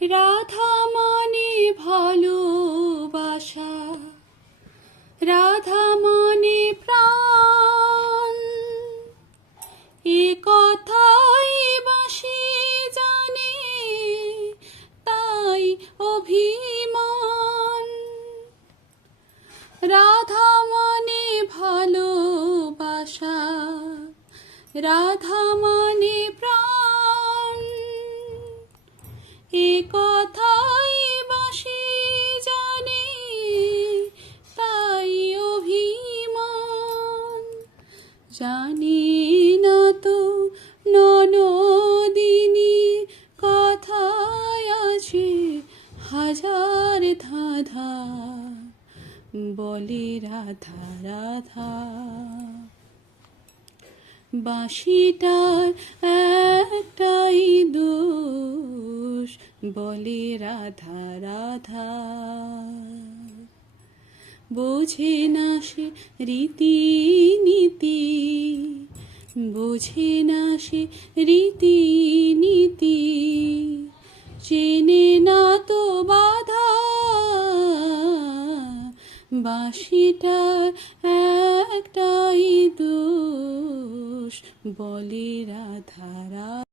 রাধা মানে ভালোবাসা রাধা মানে প্রাণ। এ কথাই বাসি জানে, তাই অভিমান। রাধা মানে ভালোবাসা রাধা মানে প্রাণ। এ কথাই জানে, তাই অভিমান। জানি না তো ননদিনী কথায় আছে হাজার ধাঁধা। বলে রাধা রাধা। বাঁশিটার দোষ বলে রাধা রাধা। বোঝে না সে রীতি নীতি বোঝে না সে রীতি নীতি চেনে না তো বাধা বাঁশিটার একটাই দোষ। বলে রাধা রা-